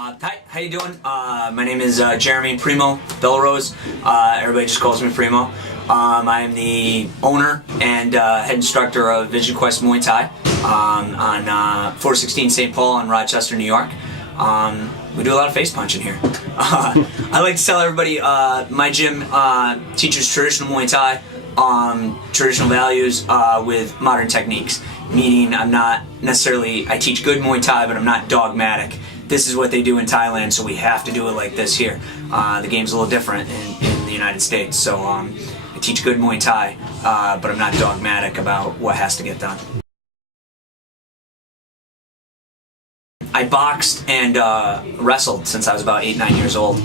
Hi, how you doing? My name is Jeremy Primo Belrose. Everybody just calls me Primo. I am the owner and head instructor of Vision Quest Muay Thai on 416 St. Paul in Rochester, New York. We do a lot of face punching here. I like to tell everybody my gym teaches traditional Muay Thai, traditional values with modern techniques. Meaning I'm not necessarily, I teach good Muay Thai, but I'm not dogmatic. This is what they do in Thailand, so we have to do it like this here. The game's a little different in the United States, so I teach good Muay Thai, but I'm not dogmatic about what has to get done. I boxed and wrestled since I was about 8-9 years old.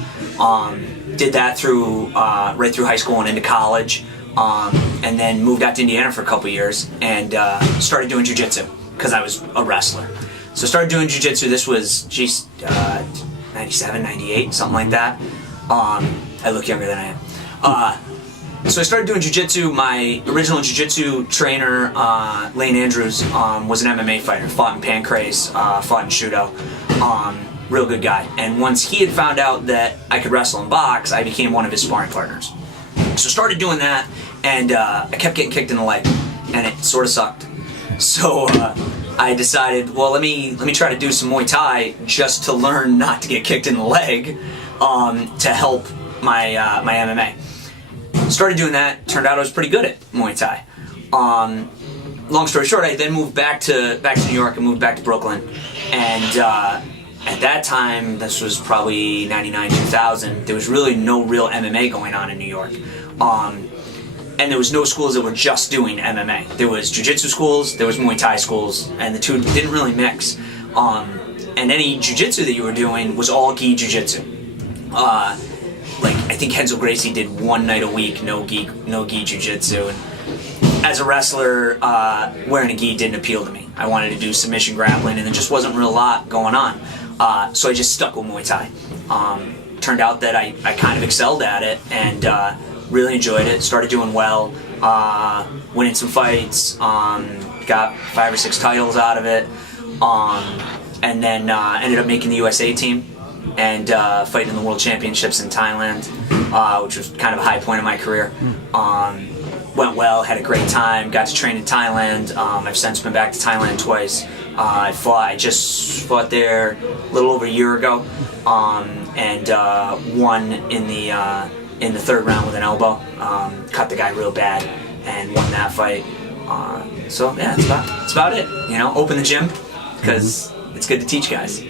Did that through right through high school and into college. And then moved out to Indiana for a couple years and started doing jiu-jitsu because I was a wrestler. So started doing jiu-jitsu. This was 97, 98, something like that. I look younger than I am. So I started doing jiu-jitsu. My original jiu-jitsu trainer, Lane Andrews, was an MMA fighter. Fought in Pancrase, fought in Shudo. Real good guy. And once he had found out that I could wrestle and box, I became one of his sparring partners. So started doing that, and I kept getting kicked in the leg, and it sort of sucked. So I decided, well, let me try to do some Muay Thai just to learn not to get kicked in the leg, to help my my MMA. Started doing that. Turned out I was pretty good at Muay Thai. Long story short, I then moved back to New York and moved back to Brooklyn, and at that time, this was probably 99, 2000, there was really no real MMA going on in New York. And there was no schools that were just doing MMA. There was jiu-jitsu schools, there was Muay Thai schools, and the two didn't really mix. And any jiu-jitsu that you were doing was all gi jiu-jitsu. Like, I think Henzo Gracie did one night a week, no gi jiu-jitsu. And as a wrestler, wearing a gi didn't appeal to me. I wanted to do submission grappling, and there just wasn't real lot going on. So I just stuck with Muay Thai. Turned out that I kind of excelled at it and really enjoyed it. Started doing well, winning some fights, got 5 or 6 titles out of it, and then ended up making the USA team and fighting in the World Championships in Thailand, which was kind of a high point in my career. Went well, had a great time, got to train in Thailand. I've since been back to Thailand twice. I just fought there a little over a year ago, and won in the third round with an elbow. Cut the guy real bad and won that fight. So yeah, that's about it. You know, open the gym because it's good to teach guys.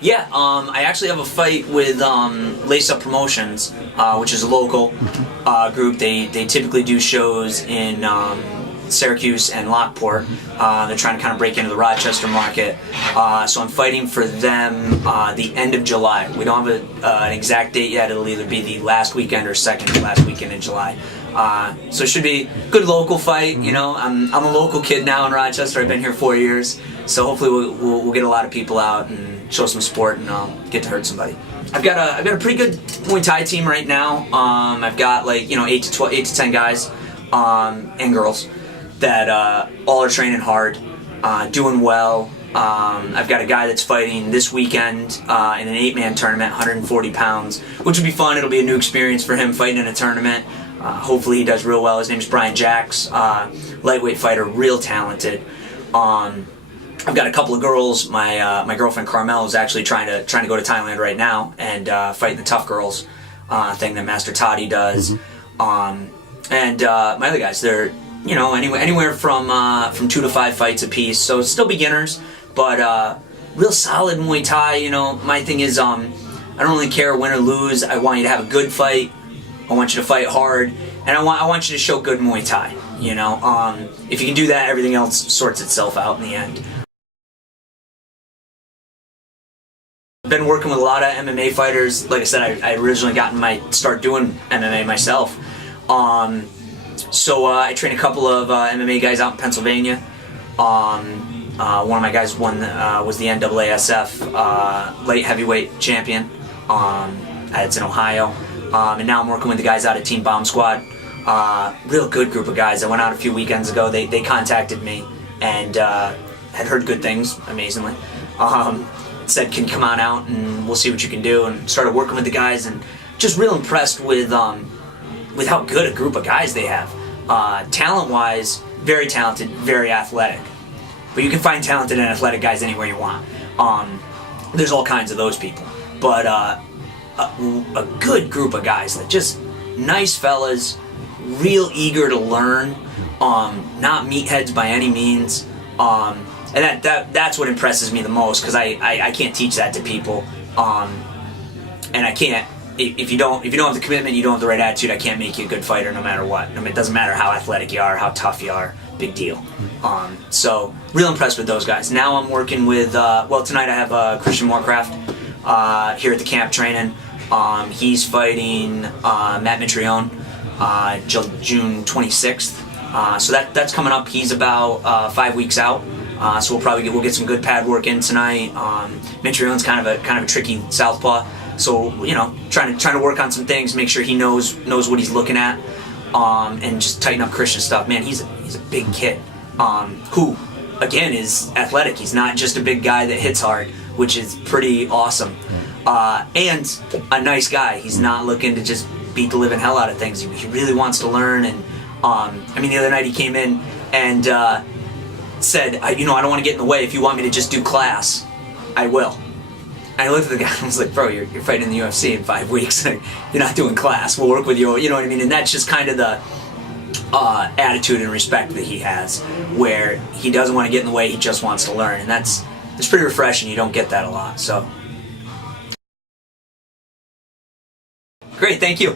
Yeah, I actually have a fight with Lace Up Promotions, which is a local group. They typically do shows in Syracuse and Lockport. They're trying to kind of break into the Rochester market. So I'm fighting for them the end of July. We don't have an exact date yet. It'll either be the last weekend or second to last weekend in July. So it should be a good local fight. You know, I'm a local kid now in Rochester. I've been here 4 years. So hopefully we'll get a lot of people out and show some support and get to hurt somebody. I've got a pretty good Muay Thai team right now. I've got 8 to 10 guys and girls that all are training hard, doing well. I've got a guy that's fighting this weekend in an 8-man tournament, 140 pounds, which will be fun. It'll be a new experience for him fighting in a tournament. Hopefully he does real well. His name is Brian Jacks, lightweight fighter, real talented. I've got a couple of girls. My girlfriend Carmel is actually trying to go to Thailand right now and fight in the tough girls thing that Master Toddy does. And my other guys, they're anywhere from 2 to 5 fights apiece. So it's still beginners, but real solid Muay Thai. You know, my thing is I don't really care win or lose. I want you to have a good fight. I want you to fight hard, and I want you to show good Muay Thai. You know, if you can do that, everything else sorts itself out in the end. Been working with a lot of MMA fighters. Like I said, I originally got my start doing MMA myself. So I trained a couple of MMA guys out in Pennsylvania. One of my guys was the NAASF light heavyweight champion. It's in Ohio. And now I'm working with the guys out at Team Bomb Squad. Real good group of guys. I went out a few weekends ago. They contacted me and had heard good things, amazingly. Said, can come on out and we'll see what you can do, and started working with the guys, and just real impressed with how good a group of guys they have. Talent-wise, very talented, very athletic. But you can find talented and athletic guys anywhere you want. There's all kinds of those people. But a good group of guys that just nice fellas, real eager to learn, not meatheads by any means. And that's what impresses me the most, because I can't teach that to people. And I can't, if you don't have the commitment, you don't have the right attitude, I can't make you a good fighter no matter what. I mean, it doesn't matter how athletic you are, how tough you are, big deal. So real impressed with those guys. Now I'm working with, well, tonight I have Christian Moorcraft here at the camp training. He's fighting Matt Mitrione June 26th. So that's coming up. He's about 5 weeks out. So we'll get some good pad work in tonight. Mitrione's kind of a tricky southpaw. So, you know, trying to work on some things, make sure he knows what he's looking at, and just tighten up Christian's stuff. Man, he's a big kid, who, again, is athletic. He's not just a big guy that hits hard, which is pretty awesome. And a nice guy. He's not looking to just beat the living hell out of things. He really wants to learn. And I mean, the other night he came in and said, I don't want to get in the way. If you want me to just do class, I will. And I looked at the guy and I was like, bro, you're fighting in the UFC in 5 weeks. You're not doing class. We'll work with you. You know what I mean? And that's just kind of the attitude and respect that he has, where he doesn't want to get in the way. He just wants to learn. And it's pretty refreshing. You don't get that a lot. So great. Thank you.